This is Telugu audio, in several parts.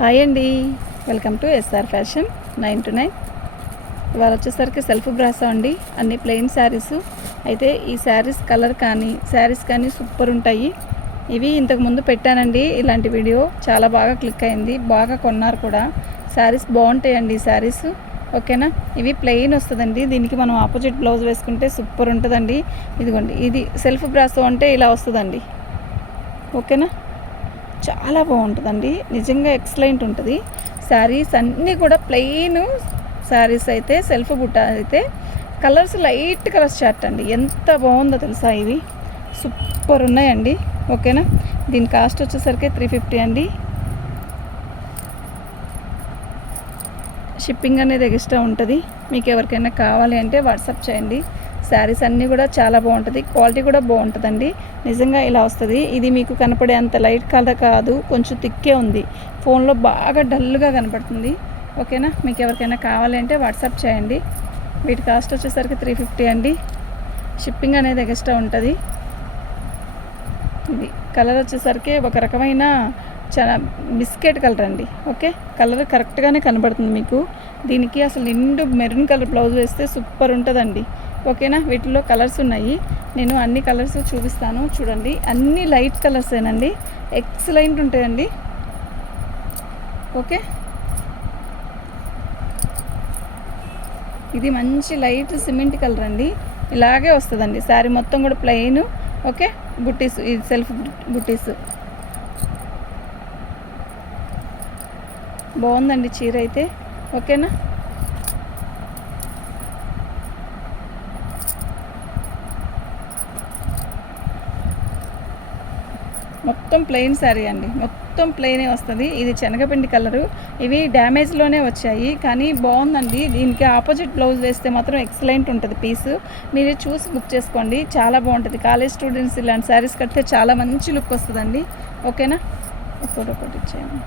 హాయ్ అండి, welcome to SR fashion 9 to 9. ఇవాళ వచ్చేసరికి సెల్ఫ్ బ్రాసో అండి. అన్ని ప్లెయిన్ శారీస్. అయితే ఈ శారీస్ కలర్ కానీ శారీస్ కానీ సూపర్ ఉంటాయి. ఇవి ఇంతకుముందు పెట్టానండి ఇలాంటి వీడియో, చాలా బాగా క్లిక్ అయింది, బాగా కొన్నారు కూడా. శారీస్ బాగుంటాయండి ఈ శారీస్, ఓకేనా. ఇవి ప్లెయిన్ వస్తుందండి, దీనికి మనం ఆపోజిట్ బ్లౌజ్ వేసుకుంటే సూపర్ ఉంటుందండి. ఇదిగోండి, ఇది సెల్ఫ్ బ్రాసో అంటే ఇలా వస్తుందండి, ఓకేనా. చాలా బాగుంటుందండి, నిజంగా ఎక్సలెంట్ ఉంటుంది. శారీస్ అన్నీ కూడా ప్లెయిన్ శారీస్ అయితే, సెల్ఫ్ బుట్ట అయితే కలర్స్ లైట్ కలర్స్ చార్ట్ అండి. ఎంత బాగుందో తెలుసా, ఇవి సూపర్ ఉన్నాయండి, ఓకేనా. దీని కాస్ట్ వచ్చేసరికి 350 అండి. షిప్పింగ్ అనేది ఎక్స్ట్రా ఉంటుంది. మీకు ఎవరికైనా కావాలి అంటే వాట్సాప్ చేయండి. శారీస్ అన్నీ కూడా చాలా బాగుంటుంది, క్వాలిటీ కూడా బాగుంటుందండి. నిజంగా ఇలా వస్తుంది. ఇది మీకు కనపడే అంత లైట్ కలర్ కాదు, కొంచెం థిక్కే ఉంది. ఫోన్లో బాగా డల్గా కనపడుతుంది, ఓకేనా. మీకు ఎవరికైనా కావాలి అంటే వాట్సాప్ చేయండి. వీటి కాస్ట్ వచ్చేసరికి 350 అండి. షిప్పింగ్ అనేది ఎక్స్ట్రా ఉంటుంది. ఇది కలర్ వచ్చేసరికి ఒక రకమైన చాలా బిస్కెట్ కలర్ అండి, ఓకే. కలర్ కరెక్ట్గానే కనబడుతుంది మీకు. దీనికి అసలు నిండు మెరూన్ కలర్ బ్లౌజ్ వేస్తే సూపర్ ఉంటుందండి, ఓకేనా. వీటిలో కలర్స్ ఉన్నాయి, నేను అన్ని కలర్స్ చూపిస్తాను చూడండి. అన్ని లైట్ కలర్సేనండి, ఎక్సలెంట్ ఉంటాయండి, ఓకే. ఇది మంచి లైట్ సిమెంట్ కలర్ అండి, ఇలాగే వస్తుందండి శారీ మొత్తం కూడా ప్లెయిన్, ఓకే. బుట్టీస్, ఇది సెల్ఫ్ బుట్టీస్. బాగుందండి చీర అయితే, ఓకేనా. మొత్తం ప్లెయిన్ శారీ అండి, మొత్తం ప్లెయినే వస్తుంది. ఇది శనగపిండి కలరు. ఇవి డ్యామేజ్లోనే వచ్చాయి, కానీ బాగుందండి. దీనికి ఆపోజిట్ బ్లౌజ్ వేస్తే మాత్రం ఎక్సలెంట్ ఉంటుంది పీస్. మీరు చూసి బుక్ చేసుకోండి, చాలా బాగుంటుంది. కాలేజ్ స్టూడెంట్స్ ఇలాంటి శారీస్ కడితే చాలా మంచి లుక్ వస్తుందండి, ఓకేనా. ఫోటో ఒకటి ఇచ్చేయండి.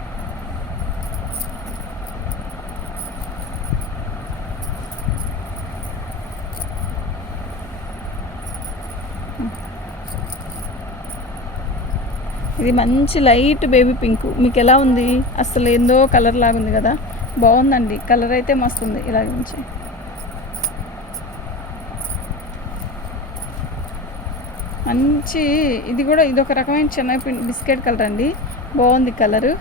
ఇది మంచి లైట్ బేబీ పింక్. మీకు ఎలా ఉంది, అసలు ఏందో కలర్ లాగా ఉంది కదా, బాగుందండి. కలర్ అయితే మస్తు ఉంది. ఇలాగ నుంచి మంచి, ఇది కూడా ఇది ఒక రకమైన చిన్న బిస్కెట్ కలర్ అండి, బాగుంది కలరు.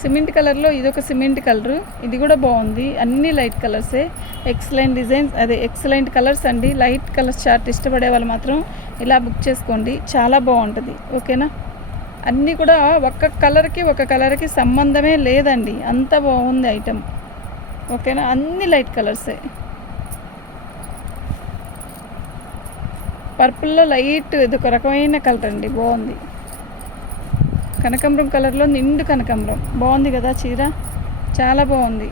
సిమెంట్ కలర్లో ఇదొక సిమెంట్ కలరు, ఇది కూడా బాగుంది. అన్నీ లైట్ కలర్సే, ఎక్సలెంట్ డిజైన్స్, అదే ఎక్సలెంట్ కలర్స్ అండి. లైట్ కలర్స్ చార్ట్ ఇష్టపడే వాళ్ళు మాత్రం ఇలా బుక్ చేసుకోండి, చాలా బాగుంటుంది, ఓకేనా. అన్నీ కూడా ఒక కలర్కి సంబంధమే లేదండి, అంత బాగుంది ఐటెం, ఓకేనా. అన్నీ లైట్ కలర్సే. పర్పుల్లో లైట్ ఇది ఒక రకమైన కలర్ అండి, బాగుంది. కనకాంబరం కలర్లో నిండు కనకాంబరం, బాగుంది కదా చీర, చాలా బాగుంది.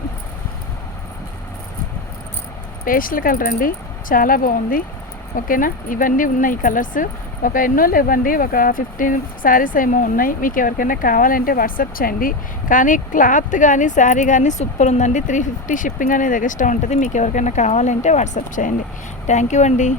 పేస్టల్ కలర్ అండి, చాలా బాగుంది, ఓకేనా. ఇవన్నీ ఉన్నాయి కలర్స్, ఒక ఎన్నో లేవండి, ఒక 15 శారీస్ ఏమో ఉన్నాయి. మీకు ఎవరికైనా కావాలంటే వాట్సాప్ చేయండి. కానీ క్లాత్ కానీ శారీ కానీ సూపర్ ఉందండి. 350 షిప్పింగ్ అనేది ఎక్స్ట్రా ఉంటుంది. మీకు ఎవరికైనా కావాలంటే వాట్సాప్ చేయండి. థ్యాంక్ యూ అండి.